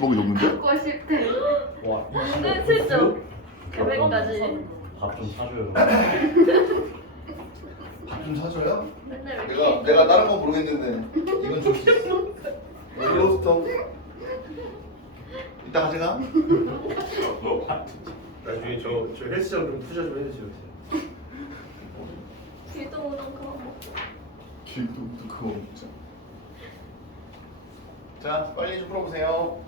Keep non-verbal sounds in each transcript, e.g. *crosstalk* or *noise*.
20억이 넘는데? 갖고 싶대. 와 은근 슬쩍 계획까지. 밥좀 사줘요 *laughs* 밥좀 사줘요? 맨날 내가 이렇게. 내가 다른 건 모르겠는데 이건 줄수 있어. 로스터. 이따 가져가. *laughs* 나중에 저, 저 헬스장 좀 투자 좀 해주세요. 귀도 우동 그만 먹고. 길도 그거 먹자. 자, 빨리 좀 풀어보세요.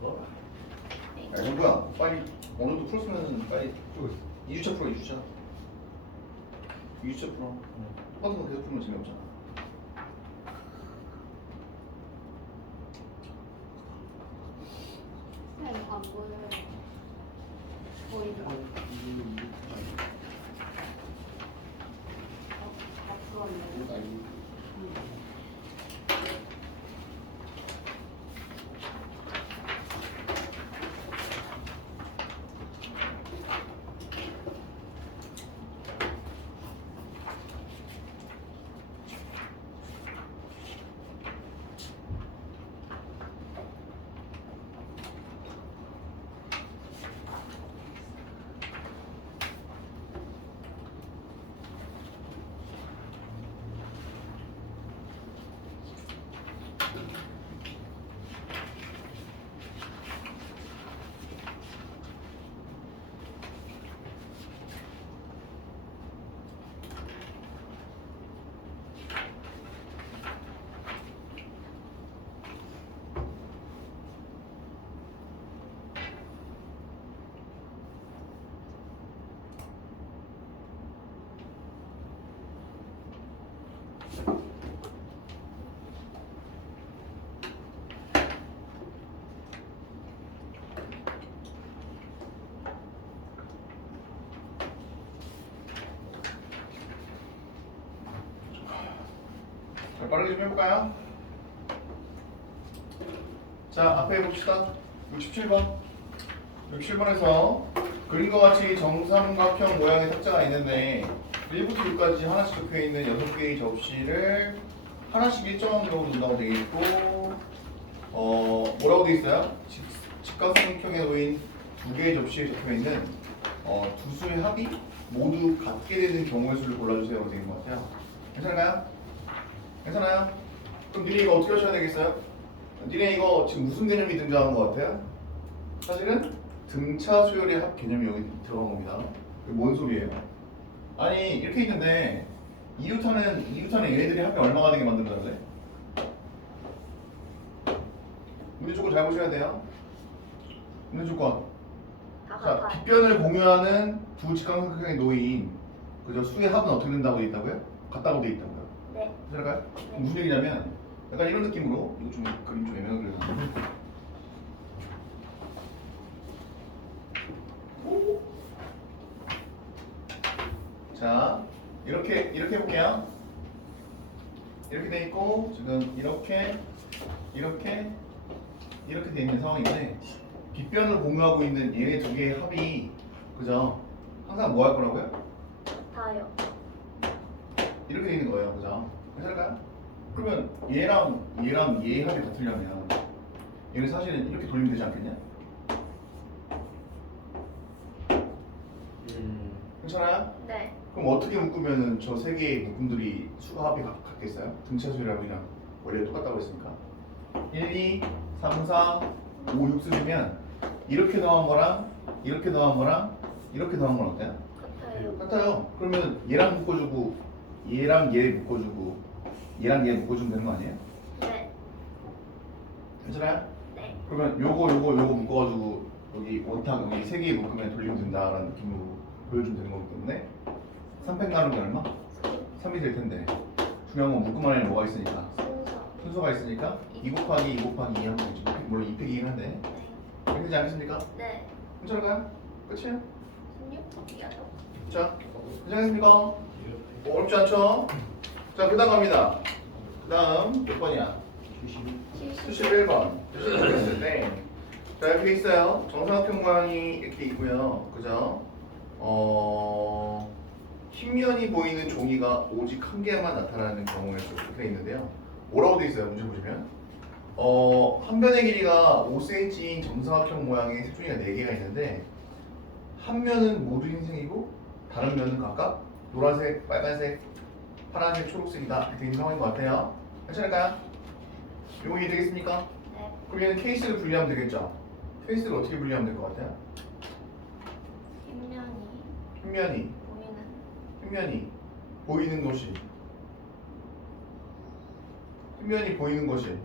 뭐? 야, 정구야, 빨리 오늘도 풀었으면 빨리 2주차 풀어, 2주차. 2주차 풀어. 똑같은 거 계속 풀면 재미없잖아. 자, 빠르게 좀 해볼까요? 자, 앞에 봅시다. 67번. 67번에서 그림과 같이 정삼각형 모양의 탁자가 있는데 1부터 6까지 하나씩 적혀 있는 6개의 접시를 하나씩 일정으로 둔다고 되어 있고 어, 뭐라고 되어 있어요? 직, 직각삼각형에 놓인 두 개의 접시에 적혀 있는 어, 두 수의 합이 모두 같게 되는 경우의 수를 골라주세요. 되어 있는 것 같아요. 괜찮을까요? 괜찮아요? 그럼 니네 이거 어떻게 하셔야 되겠어요? 니네 이거 지금 무슨 개념이 등장한 것 같아요? 사실은 등차 수열의 합 개념이 여기 들어간 겁니다. 뭔 소리예요? 아니 이렇게 있는데 이유타는 이유타는 얘네들이 합이 얼마가 되게 만든다는데? 문제 조건 잘 보셔야 돼요. 문제 조건. 다 자. 빗변을 공유하는 두 직각삼각형의 노인 그죠? 수의 합은 어떻게 된다고 돼 있다고요? 같다고 돼. 네. 들어가요? 무슨 얘기냐면 약간 이런 느낌으로 이거 좀 그림 좀 애매하게 그려놨는데 자 이렇게 이렇게 해볼게요 이렇게 돼 있고 지금 이렇게 이렇게 이렇게 돼 있는 상황인데 빗변을 공유하고 있는 얘네 두 개의 합이 그죠? 항상 뭐 할 거라고요? 다요. 이렇게 돼 있는 거예요, 그죠? 괜찮을까요? 그러면 얘랑 얘랑 얘 합이 같으려면 얘는 사실은 이렇게 돌리면 되지 않겠냐? 음, 괜찮아요? 네. 그럼 어떻게 묶으면은 저세 개의 묶음들이 수가 합이 같, 같겠어요? 등차 수열하고 그냥 원래 똑같다고 했으니까 1, 2, 3, 4, 5, 6 쓰시면 이렇게 넣은 거랑 이렇게 넣은 거랑 이렇게 넣은 건 어때요? 같아요. 같아요. 그러면 얘랑 묶어주고 얘랑 얘 묶어주고 얘랑 얘 묶어주면 되는 거 아니에요? 네. 괜찮아요? 네. 그러면 요거 요거 요거 묶어가지고 여기 원탁 여기 세 개 묶으면 돌리면 된다라는 느낌으로 보여주면 되는 거기 때문에 3팩 나누는 게 얼마? 3이 될 텐데 중요한 건 묶음 안에 뭐가 있으니까 순서. 순서가 있으니까 2 곱하기 2 곱하기 2 하면 되죠 물론 2팩이긴 한데 네. 그렇게 되지 않겠습니까? 네. 괜찮을까요? 끝이에요? 16이야죠. 자 괜찮겠습니까? 어, 어렵지 않죠? 자, 그 다음 갑니다. 그 다음 몇 번이야? 71번. 71번 했을 때. 자, 이렇게 있어요. 정사각형 모양이 이렇게 있고요. 그죠? 어, 흰면이 보이는 종이가 오직 한 개만 나타나는 경우에 적혀 있는데요. 뭐라고 돼 있어요? 문제 보시면 어, 한 변의 길이가 5cm인 정사각형 모양의 색종이가 4개가 있는데 한 면은 모두 흰색이고 다른 면은 각각 노란색, 빨간색, 파란색, 초록색이다 이렇게 상황인 것 같아요. 괜찮을까요? 이거 이해되겠습니까? 네. 그럼 얘는 케이스를 분리하면 되겠죠? 케이스를 어떻게 분리하면 될 것 같아요? 흰면이 흰면이 보이는 흰면이 보이는 것이 흰면이 보이는 것이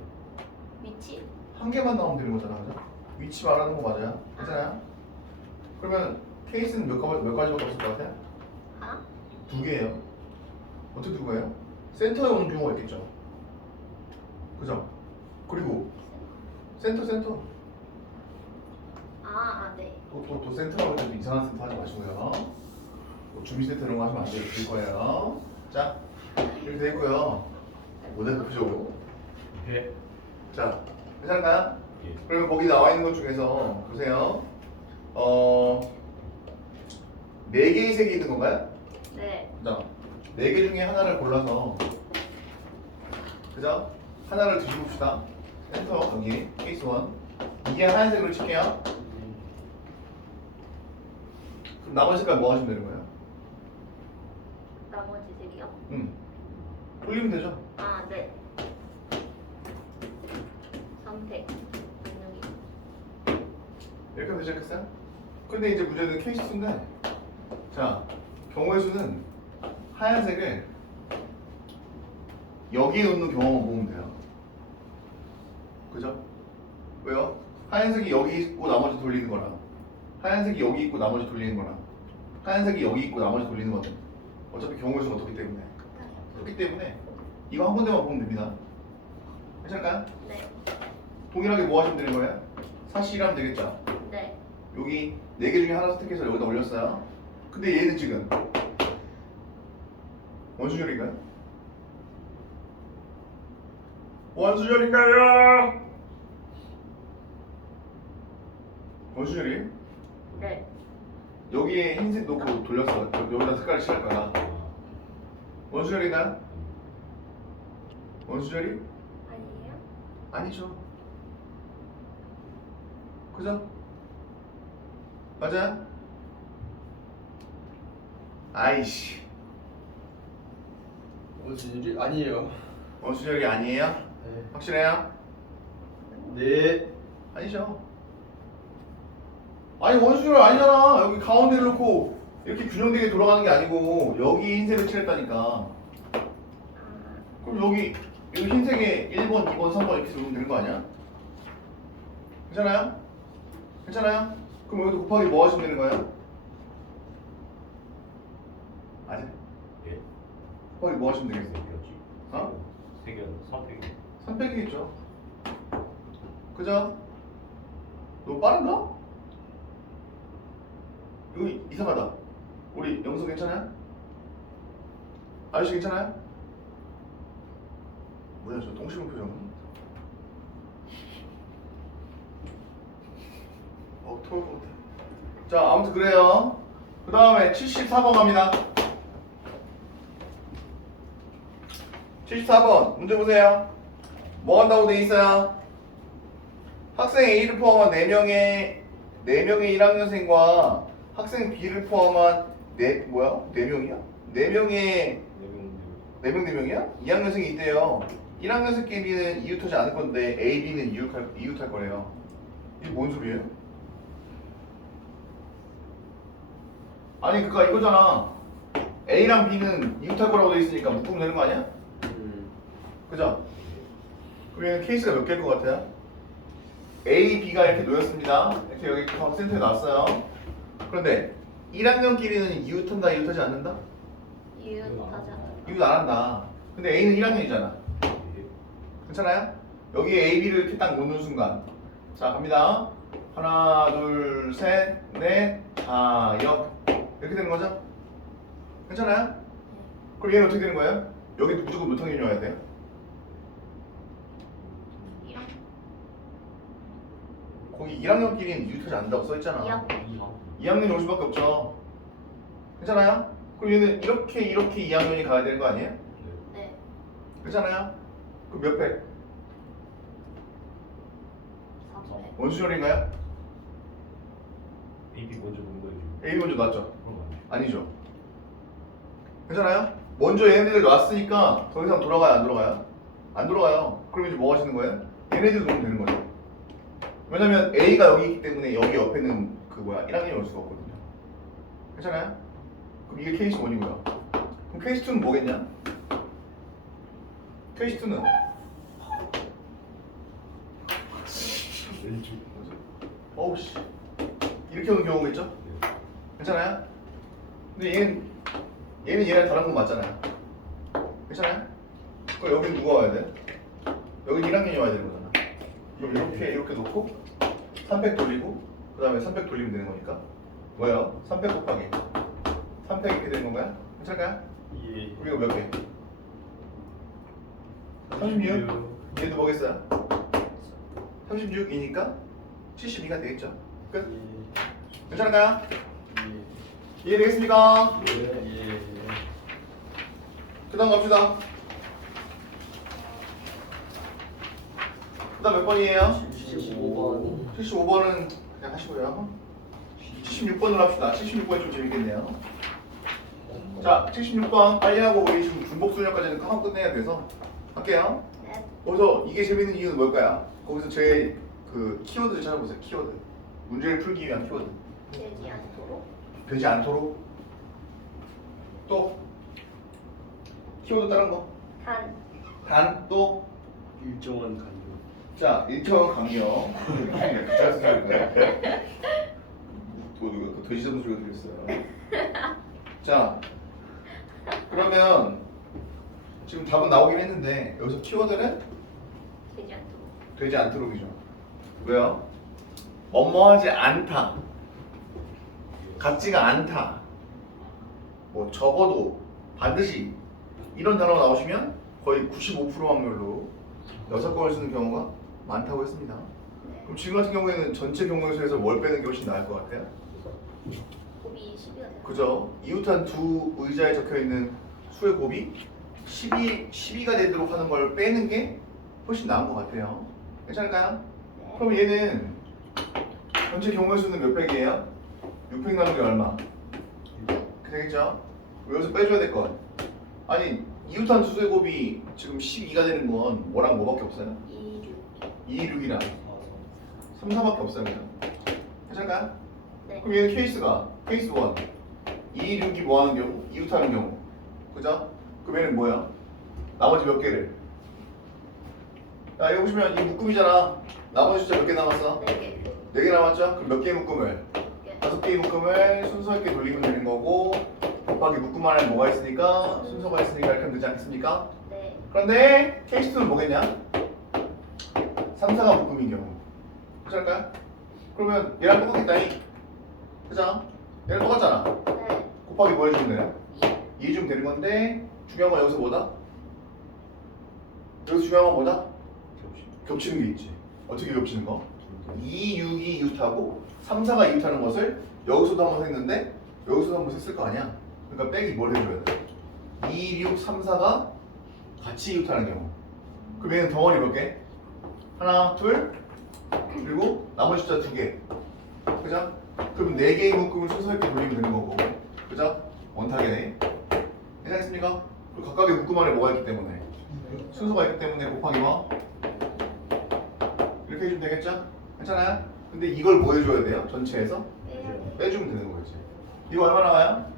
위치 한 개만 나오면 되는 거잖아, 그죠? 위치 말하는 거 맞아요? 괜찮아요? 그러면 케이스는 몇, 가, 몇 가지밖에 없을 것 같아요? 하나 두 개예요. 어떻게 두 개예요? 센터에 오는 경우가 있겠죠. 그죠? 그리고 센터 센터 아네 또 또 또 센터라고 해도 이상한 센터 하지 마시고요. 뭐 준비 센터 이런 거 하시면 안 돼요. 될 거예요. 자 이렇게 돼 있고요. 모델 표적으로. 예. 자 괜찮을까요? 예. 그러면 거기 나와 있는 것 중에서 보세요. 어, 네 개의 색이 있는 건가요? 네. 자, 네 개 중에 하나를 골라서 그죠? 하나를 뒤집어 봅시다. 센터 여기 케이스 1 이게 하얀색으로 칠게요. 그럼 나머지 색깔 뭐 하시면 되는 거예요? 나머지 색이요? 음, 돌리면 되죠. 아 네 선택 안녕히 이렇게 되지 않겠어요? 근데 이제 문제는 케이스 수인데 자 경우의 수는 하얀색을 여기에 놓는 경우만 보면 돼요 그죠? 왜요? 하얀색이 여기 있고 나머지 돌리는 거랑 하얀색이 여기 있고 나머지 돌리는 거랑 하얀색이 여기 있고 나머지 돌리는 거는 어차피 경우의 수가 없기 때문에 그렇기 때문에 이거 한 군데만 보면 됩니다 괜찮을까요? 네. 동일하게 뭐 하시면 되는 거예요? 사실이라면 되겠죠? 네. 여기 네 개 중에 하나 선택해서 여기다 올렸어요. 근데 얘는 지금 원수절인가요? 원수절인가요? 원수절이 네. 여기에 흰색 놓고 돌렸어. 여기다 색깔을 칠할 거야. 원수절인가요? 원수절이? 아니에요? 아니죠. 그죠? 맞아요? 아이씨. 무슨 아니에요. 원수절이 아니에요? 네. 확실해요? 네. 아니죠. 아니 원수절 아니잖아. 여기 가운데를 놓고 이렇게 균형되게 돌아가는 게 아니고 여기 흰색을 칠했다니까. 아 그럼 여기 여기 흰색에 1번, 2번, 3번 이렇게 놓으면 되는 거 아니야? 괜찮아요? 괜찮아요? 그럼 여기도 곱하기 뭐 하시면 되는 거예요? 아직? 예. 곱하기 뭐 하시면 되겠어요? 색이었지. 어? 색은 선택이. 300이겠죠. 그죠? 너무 빠른가? 이거 이상하다. 우리 영수 괜찮아요? 아저씨 괜찮아요? 뭐야 저 똥심은 표정은? 어 토할 것 같아. 자 아무튼 그래요. 그 다음에 74번 갑니다. 74번 문제 보세요. 뭐 한다고 돼 있어요? 학생 A를 포함한 4명의 4명의 1학년생과 학생 B를 포함한 네 뭐야? 4명이야? 4명의 4명 4명이야? 2학년생이 있대요. 1학년생끼리는 이웃하지 않을 건데 A, B는 이웃할, 이웃할 거래요. 이게 뭔 소리예요? 아니 그니까 이거잖아. A랑 B는 이웃할 거라고 돼 있으니까 묶으면 되는 거 아니야? 음. 그죠? 그러면 케이스가 몇 개일 것 같아요? A, B가 이렇게 놓였습니다. 이렇게 여기 센터에 놨어요. 그런데 1학년끼리는 이웃 한다, 이웃 하지 않는다? 이웃하잖아요. 이웃 안 한다. 근데 A는 1학년이잖아. 괜찮아요? 여기에 A, B를 이렇게 딱 놓는 순간. 자, 갑니다. 하나, 둘, 셋, 넷, 다섯. 이렇게 되는 거죠? 괜찮아요? 그럼 얘는 어떻게 되는 거예요? 여기도 무조건 와야 돼요? 이랑 거기 1학년끼리는 이웃하지 않는다고 써있잖아. 이학 2학년이 올 수밖에 없죠. 괜찮아요? 그럼 얘는 이렇게 이렇게 2학년이 가야 되는 거 아니에요? 네. 그렇잖아요? 그럼 몇 배? 3배. 원수절인가요? AP 먼저 본 거예요. A 먼저 놨죠? 그런 거 아니에요? 아니죠. 괜찮아요? 먼저 얘네들 놨으니까 더 이상 돌아가요, 안 돌아가요? 안 돌아가요. 그럼 이제 뭐 하시는 거예요? 얘네들 놓으면 되는 거죠. 왜냐면 A가 여기 있기 때문에 여기 옆에는 그 뭐야 1학년이 올 수가 없거든요. 괜찮아요? 그럼 이게 케이스 1이고요. 그럼 케이스 2는 뭐겠냐? 케이스 2는 왼쪽. 어우 씨 이렇게 오는 경우가 있죠? 괜찮아요? 근데 얘는 얘는 얘랑 다른 건 맞잖아요. 괜찮아요? 그럼 여기 누가 와야 돼? 여기 1학년이 와야 되는 거잖아. 그럼 이렇게 이렇게 놓고 300 돌리고 그 다음에 300 돌리면 되는 거니까 뭐예요? 300 곱하기 300 이렇게 되는 건가요? 괜찮을까요? 예. 그럼 이거 몇 개? 36? 얘도 뭐겠어요? 36이니까 72가 되겠죠? 끝? 괜찮을까요? 예. 이해되겠습니까? 예. 예. 그 다음 갑시다. 그 다음 몇 번이에요? 75번. 75번은 그냥 하시고요. 76번으로 합시다. 76번이 좀 재밌겠네요. 자, 76번 빨리 하고 우리 지금 중복수녀까지는 하고 끝내야 돼서 할게요. 네. 거기서 이게 재밌는 이유는 뭘까요? 거기서 제 그 키워드를 찾아보세요. 키워드. 문제를 풀기 위한 키워드. 되지 않도록. 되지 않도록 또 키워드 다른 거. 단. 단 또. 일정한 간격. 자, 1차 강령. 그 돼지 점수 소리가 들렸어요. 자, 그러면 지금 답은 나오긴 했는데 여기서 키워드는 되지 않도록. 되지 않도록이죠. 왜요? 뭐뭐하지 않다. 같지가 않다. 뭐 적어도 반드시 이런 단어 가 나오시면 거의 95% 확률로 여섯 번을 쓰는 경우가 많다고 했습니다. 네. 그럼 지금 같은 경우에는 전체 경우에서 뭘 빼는 게 훨씬 나을 것 같아요. 곱이 10이가 돼요. 그죠? 이웃한 두 의자에 적혀 있는 수의 곱이 12, 12가 되도록 하는 걸 빼는 게 훨씬 나은 것 같아요. 괜찮을까요? 네. 그럼 얘는 전체 경우의 수는 몇 백이에요? 600 나누기 얼마? 되겠죠? 여기서 빼줘야 될 것. 아니 이웃한 수의 곱이 지금 12가 되는 건 뭐랑 뭐밖에 없어요? 2, 6. 2, 6이랑 3, 4밖에 없어요 그냥. 괜찮을까요? 네. 그럼 얘는 케이스가 케이스 1 2, 6이 뭐 하는 경우? 이웃하는 경우 그죠? 그럼 얘는 뭐야? 나머지 몇 개를 자 여기 보시면 이 묶음이잖아 나머지 숫자 몇 개 남았어? 4개. 4개 남았죠? 그럼 몇 개의 묶음을? 6개. 다섯 개의 묶음을 순서 있게 돌리면 되는 거고 곱하기 묶음 안에 뭐가 있으니까 순서가 있으니까 이렇게 하면 되지 않겠습니까? 네. 그런데 케이스 2는 뭐겠냐? 3, 4가 묶음인 경우 괜찮을까요? 그러면 얘랑 똑같겠다니 그죠? 얘랑 똑같잖아 네. 곱하기 뭐 해주면 돼요? 2. 2 해주면 되는 건데 중요한 건 여기서 뭐다? 여기서 중요한 건 뭐다? 겹치는 게 있지 어떻게 겹치는 거? 2, 6이 이웃하고 3, 4가 이웃하는 것을 여기서도 한번 했는데 여기서도 한번 했을 거 아니야 그러니까 빼기 뭘 해줘야 돼? 2, 6, 3, 4가 같이 이웃하는 경우 그럼 얘는 덩어리 몇 개? 하나, 둘 그리고 나머지 숫자 두 개 그죠? 그럼 네 개의 묶음을 순서 있게 돌리면 되는 거고 그죠? 원탁이네 괜찮습니까? 그리고 각각의 묶음 안에 뭐가 있기 때문에 순서가 있기 때문에 곱하기 뭐? 이렇게 해주면 되겠죠? 괜찮아요? 근데 이걸 뭐 해줘야 돼요? 전체에서? 빼주면 되는 거지 이거 얼마 나와요?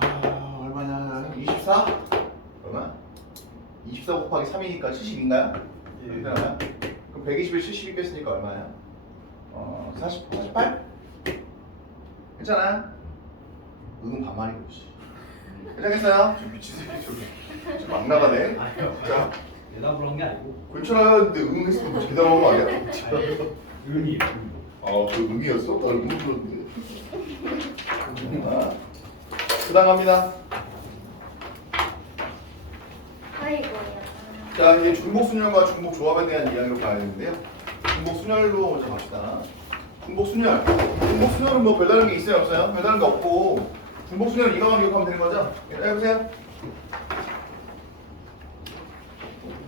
아, 얼마냐? 24? 얼마? 24 곱하기 3이니까 70인가요? 예. 괜찮아요? 그럼 120에 72 뺐으니까 얼마예요? 어, 40, 48? 괜찮아요? 응 반말이고 씨. 괜찮겠어요? 저 미친 새끼 저기 저막 나가네 아니요. 자 대답을 한 게 아니고. 괜찮아요 근데 응 했으면 뭐 대답한 거 아니야? 의미. 아 그 응이었어? 나응 들었는데 아, 그 갑니다 아이고야. 자 이제 중복 순열과 중복 조합에 대한 이야기로 가야 되는데요. 중복 순열로 먼저 갑시다. 중복 순열. 중복 순열은 뭐 별다른 게 있어요 없어요? 별다른 게 없고 중복 순열은 이거만 기억하면 되는 거죠? 예, 해보세요.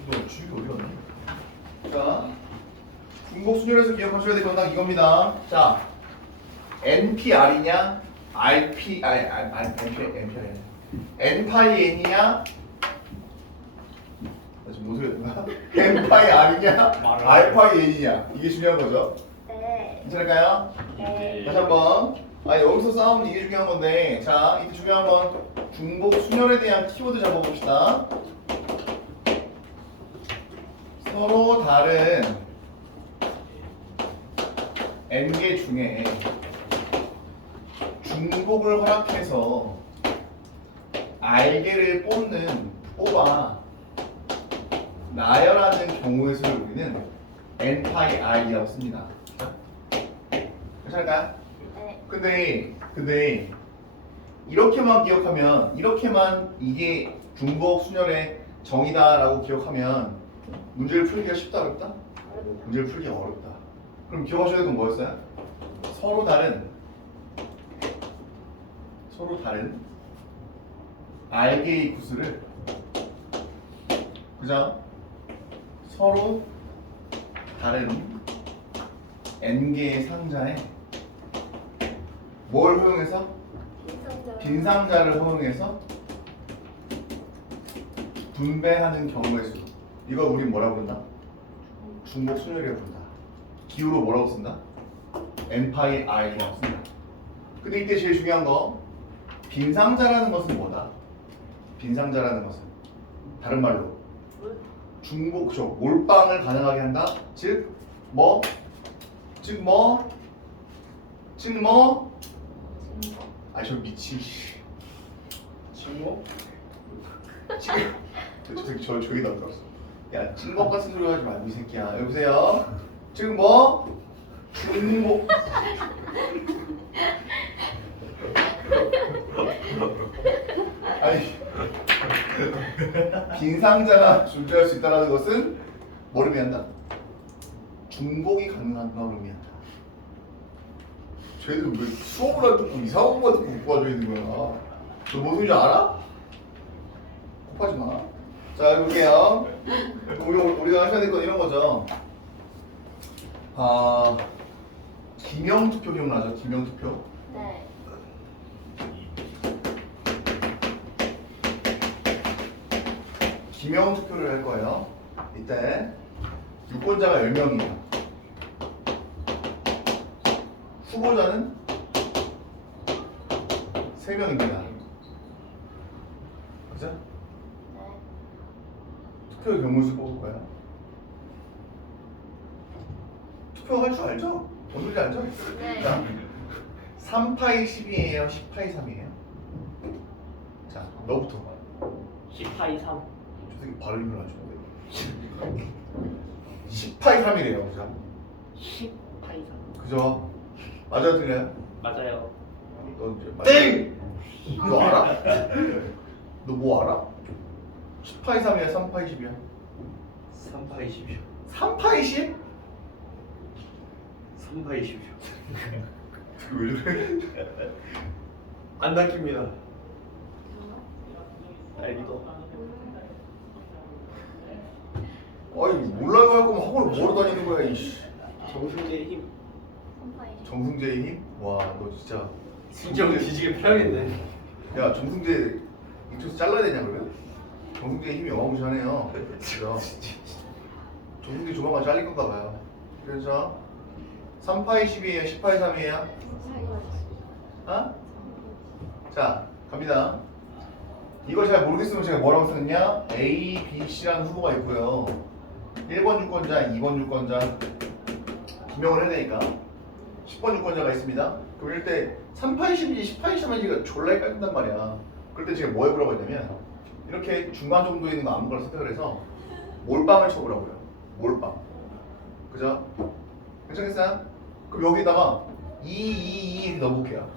너 주식이 어디 갔냐? 자 중복 순열에서 기억하셔야 될 건딱 이겁니다. 자 NPR이냐 RP 아니 아니 아니 NP NP 아니 N파이 N이냐 N파이 R이냐 말을 R파이 N이냐 이게 중요한 거죠. 네. 괜찮을까요? 네. 다시 한번 아 여기서 싸우면 이게 중요한 건데 자 이때 중요한 건 중복 순열에 대한 키워드 잡아봅시다 서로 다른 n개 중에 중복을 허락해서 r개를 뽑는 뽑아 나열하는 경우의 수를 우리는 n파이 r이라고 씁니다 괜찮을까요? 네. 근데 근데 이렇게만 기억하면 이렇게만 이게 중복 순열의 정의다라고 기억하면 문제를 풀기가 쉽다 어렵다? 어렵다. 문제를 풀기 어렵다. 그럼 기억하셔야 될 건 뭐였어요? 서로 다른 서로 다른 r개의 구수를 그죠? 서로 다른 n개의 상자에 뭘 허용해서? 빈상자. 빈 상자를 허용해서 분배하는 경우의 수. 이걸 우리 뭐라고 부른다? 중복 순열이라고 부른다. 기호로 뭐라고 쓴다? n파이 i라고 쓴다. 근데 이때 제일 중요한 거 빈상자라는 것은 뭐다? 빈상자라는 것은 다른 말로 물. 중복 그죠 몰빵을 가능하게 한다. 즉 뭐? 즉 뭐? 즉 뭐? 아저 미치. 씨. 친구? 지금 저 저 저기 나왔어. 야 찐먹 같은 소리 하지 말고 이 새끼야. 여보세요. 지금 뭐? 중복. 아니 *laughs* 빈 상자가 존재할 수 있다는 것은 뭐를 의미한다? 중복이 가능한가를 의미한다. 쟤들 왜 수업을 안 듣고 이상한 거 듣고 공부가 져 있는 거야? 너 무슨 소리 알아? 곱하지 마. 자, 해볼게요. 우리, 우리가 하셔야 될 건 이런 거죠. 아, 기명투표 기억나죠? 기명투표. 네. 기명투표를 할 거예요. 이때 유권자가 10명이에요. 후보자는 3명입니다. 그죠? 네. 투표 경물수 뽑을 거야. 투표할 줄 알죠? 뭔지 알죠? 네. 자, 3파이 10이에요? 10파이 3이에요? 자, 너부터. 10파이 3 저 새끼 발음을 안 좋은데. 10파이 3이래요, 그죠? 10파이 3 그죠? 맞아, 틀려요? 맞아요 너 이제 맞아. 땡! 너 알아? 너 뭐 알아? 10파이 3이야, 3파이 10이야? 3파이 10이요 3파이 10? 3파이 10이요 왜 그래? 안 닦입니다 알기도 아니 몰라요 할 거면 학원을 뭐하러 다니는 거야 이씨. 정승재의 힘. 정승재의 힘? 와 너 진짜 승재형 뒤지게 편하겠네. 야 정승재 이쪽에서 잘라야 되냐 그러면? 정승재의 힘이 어마무시하네요. 진짜 정승재 조만간 잘릴 건가 봐요. 그래서 3파이 10이에요? 10파이 3이에요. 어? 자 갑니다. 이거 잘 모르겠으면 제가 뭐라고 썼냐? A, B, C라는 후보가 있고요 1번 유권자, 2번 유권자 기명을 해야 되니까 10번 유권자가 있습니다 그럼 이럴 때 3파이 10인지 10파이 10인지가 졸라 헷갈린단 말이야 그럴 때 제가 뭐 해보라고 했냐면 이렇게 중간 정도에 있는 거 아무거나 선택을 해서 몰빵을 쳐보라고요 몰빵 그죠? 괜찮겠어요? 그럼 여기다가 2, 2, 2 넣어볼게요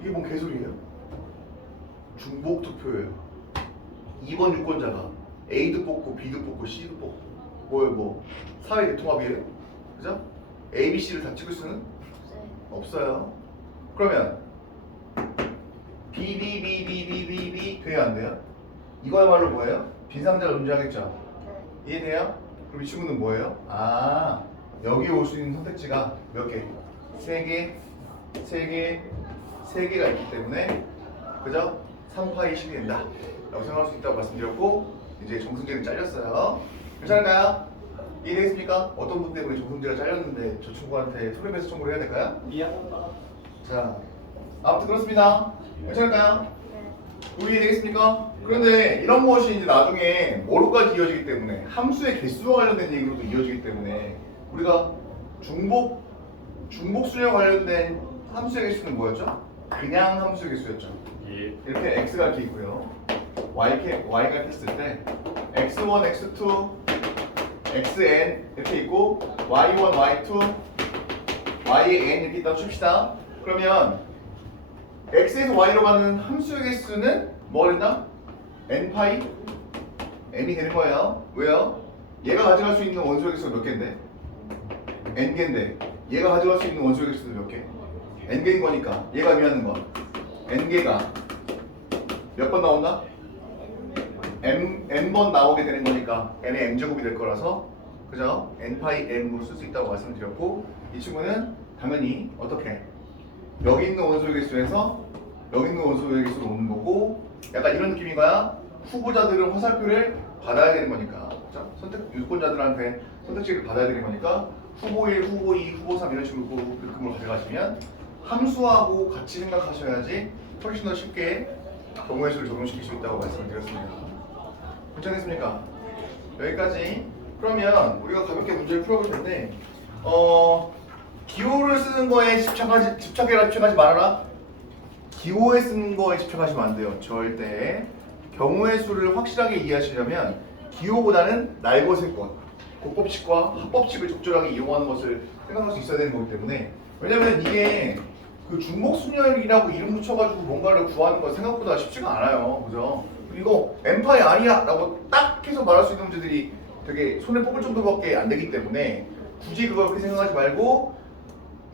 이게 뭔 개소리예요? 중복 투표예요 2번 유권자가 A도 뽑고 B도 뽑고 C도 뽑고 뭐예요 뭐 사회 대통합이에요? 그죠? A, B, C를 다 찍을 수는 네. 없어요. 그러면 B, B, B, B, B, B, B 돼야 안 돼요? 이거야말로 뭐예요? 빈 상자가 존재하겠죠? 네. 이해돼요? 그럼 이 친구는 뭐예요? 아 여기 올 수 있는 선택지가 몇 개? 세 개, 세 개, 세 개가 있기 때문에 그죠? 3파이 10이 된다 라고 생각할 수 있다고 말씀드렸고 이제 정승재는 잘렸어요 괜찮을까요? 이해되겠습니까? 어떤 분 때문에 정승재가 잘렸는데 저 친구한테 손해배상 청구를 해야 될까요? 미안하다. 자 아무튼 그렇습니다 괜찮을까요? 네. 이해되겠습니까? 그런데 이런 것이 이제 나중에 뭐로까지 이어지기 때문에 함수의 개수와 관련된 얘기로도 이어지기 때문에 우리가 중복 중복 수녀 관련된 함수의 개수는 뭐였죠? 그냥 함수의 개수였죠. 예. 이렇게 x가 이렇게 있고요. Y 이렇게 y가 했을 때 x1, x2, xn 이렇게 있고 y1, y2, yn 이렇게 있다고 칩시다. 그러면 x에서 y로 가는 함수의 개수는 뭐가 된다? n파이 n이 되는 거예요. 왜요? 얘가 가져갈 수 있는 원소의 개수가 몇 개인데? n개인데 얘가 가져갈 수 있는 원소의 개수도 몇 개? n개인 거니까 얘가 의미하는 건 n개가 몇 번 나온다? M n번 나오게 되는 거니까 n의 m 제곱이 될 거라서 그죠? n파이 m으로 쓸 수 있다고 말씀드렸고 이 친구는 당연히 어떻게 여기 있는 원소의 개수에서 여기 있는 원소의 개수로 오는 거고 약간 이런 느낌인 거야. 후보자들은 화살표를 받아야 되는 거니까 그죠? 선택 유권자들한테 선택지를 받아야 되는 거니까 후보 1, 후보 2, 후보 3 이런 식으로 급금을 가져가시면 함수하고 같이 생각하셔야지 훨씬 더 쉽게 경우의 수를 적용시킬 수 있다고 말씀을 드렸습니다. 괜찮겠습니까? 여기까지. 그러면 우리가 가볍게 문제를 풀어볼 텐데, 어, 기호를 쓰는 거에 집착하지, 집착해라, 집착하지 말아라. 기호에 쓰는 거에 집착하시면 안 돼요. 절대. 경우의 수를 확실하게 이해하시려면 기호보다는 날것의 것, 곱법칙과 합법칙을 적절하게 이용하는 것을 생각할 수 있어야 되는 거기 때문에 왜냐면 이게 그 중복순열이라고 이름 붙여가지고 뭔가를 구하는 건 생각보다 쉽지가 않아요. 그죠? 그리고 엠파이 아니야? 라고 딱 해서 말할 수 있는 문제들이 되게 손에 뽑을 정도밖에 안 되기 때문에 굳이 그걸 그렇게 생각하지 말고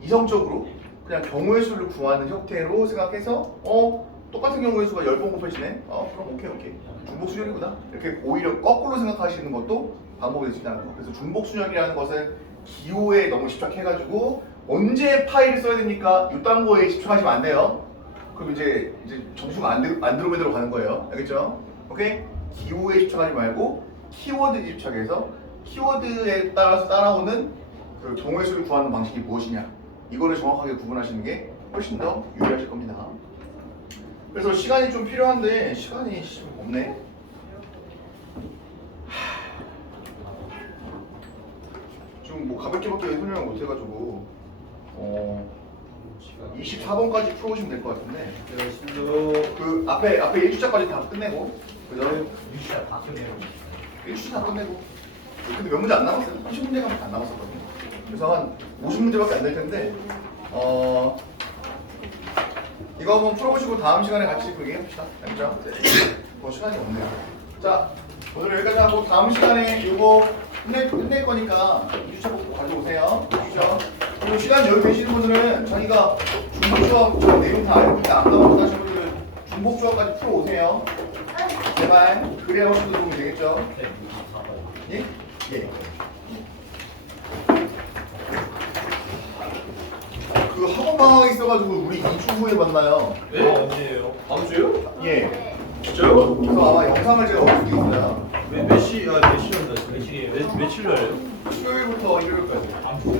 이성적으로 그냥 경우의 수를 구하는 형태로 생각해서 어 똑같은 경우의 수가 10번 곱해지네? 어 그럼 오케이 오케이. 중복순열이구나. 이렇게 오히려 거꾸로 생각하시는 것도 방법이 될 수 있다는 거 그래서 중복순열이라는 것은 기호에 너무 집착해가지고 언제 파일을 써야 됩니까? 이딴 거에 집중하시면 안 돼요 그럼 이제 이제 점수가 안드, 안드로메다로 가는 거예요 알겠죠? 오케이? 기호에 집착하지 말고 키워드에 집착해서 키워드에 따라서 따라오는 그 경우의 수를 구하는 방식이 무엇이냐 이거를 정확하게 구분하시는 게 훨씬 더 유리하실 겁니다. 그래서 시간이 좀 필요한데 시간이 씨, 없네. 좀 뭐 가볍게밖에 설명을 못 해가지고 어 24번까지 풀어오시면 될 것 같은데 그 앞에 앞에 1주차까지 다 끝내고 그죠? 유시야 다 끝내요. 1주 다 끝내고 근데 몇 문제 안 남았어요 30문제가 안 남았었거든요 그래서 한 50문제밖에 안 될 텐데 어 이거 한번 풀어보시고 다음 시간에 같이 그 얘기해봅시다 알죠? 뭐 시간이 없네요 자 오늘 여기까지 하고 다음 시간에 이거 끝낼, 끝낼 거니까 2주차 꼭 가져오세요 아시죠? 그리고 시간 여유 되시는 분들은 자기가 중복조합 내용 다 알고 있는데 안 나오고 하시는 분들은 중복조합까지 풀어 오세요 제발 그래야 훨씬 더 도움이 되겠죠? 네, 24번. 예? 예. 그 학원 방학이 있어가지고 우리 2주 후에 만나요. 네? 언제예요? 다음 주요? 예. 진짜요? 그래서 아마 영상을 제가 올리겠어요. 몇, 몇 시, 아, 몇 시였나? 몇 시에, 몇, 며칠 날요? 수요일부터 일요일까지. 다음 주에.